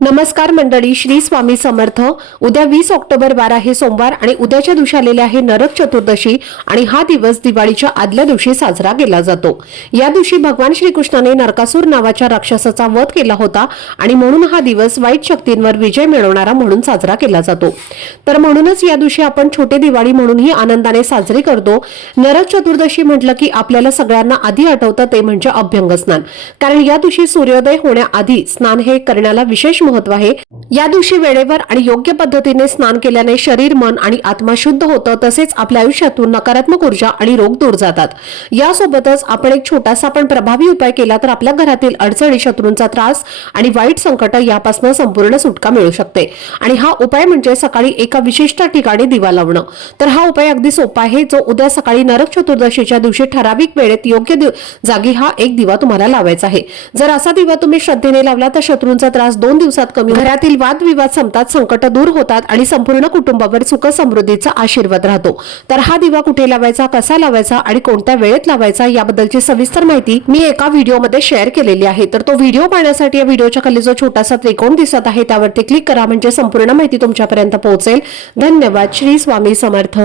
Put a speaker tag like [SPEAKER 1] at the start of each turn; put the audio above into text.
[SPEAKER 1] नमस्कार मंडळी श्री स्वामी समर्थ. उद्या वीस ऑक्टोबर बारा हे सोमवार आणि उद्याच्या दिवशी आलेले आहे नरक चतुर्दशी आणि हा दिवस दिवाळीच्या आदल्या दिवशी साजरा केला जातो. या दिवशी भगवान श्रीकृष्णाने नरकासूर नावाच्या राक्षसाचा वध केला होता आणि म्हणून हा दिवस वाईट शक्तींवर विजय मिळवणारा म्हणून साजरा केला जातो. तर म्हणूनच या दिवशी आपण छोटे दिवाळी म्हणूनही आनंदाने साजरी करतो. नरक चतुर्दशी म्हटलं की आपल्याला सगळ्यांना आधी आठवतं ते म्हणजे अभ्यंग स्नान कारण या दिवशी सूर्योदय होण्याआधी स्नान हे करण्याला विशेष महत्त्व आहे. या दिवशी वेळेवर आणि योग्य पद्धतीने स्नान केल्याने शरीर मन आणि आत्मा शुद्ध होतं तसेच आपल्या आयुष्यातून नकारात्मक ऊर्जा आणि रोग दूर जातात. यासोबतच आपण एक छोटासा पण प्रभावी उपाय केला तर आपल्या घरातील अडचणी शत्रूंचा त्रास आणि वाईट संकट यापासून संपूर्ण सुटका मिळू शकते. आणि हा उपाय म्हणजे सकाळी एका विशिष्ट ठिकाणी दिवा लावणं. तर हा उपाय अगदी सोपा आहे जो उद्या सकाळी नरक चतुर्दशीच्या दिवशी ठराविक वेळेत योग्य जागी हा एक दिवा तुम्हाला लावायचा आहे. जर असा दिवा तुम्ही श्रद्धेने लावला तर शत्रूंचा त्रास दोन दिवसात कमी घरातील वादविवाद संपतात संकट दूर होतात आणि संपूर्ण कुटुंबावर सुख समृद्धीचा आशीर्वाद राहतो. तर हा दिवा कुठे लावायचा कसा लावायचा आणि कोणत्या वेळेत लावायचा याबद्दलची सविस्तर माहिती मी एका व्हिडिओमध्ये शेअर केलेली आहे. तर तो व्हिडिओ पाहण्यासाठी या व्हिडिओच्या खाली जो छोटासा त्रिकोण दिसत आहे त्यावरती क्लिक करा म्हणजे संपूर्ण माहिती तुमच्यापर्यंत पोहोचेल. धन्यवाद. श्री स्वामी समर्थ.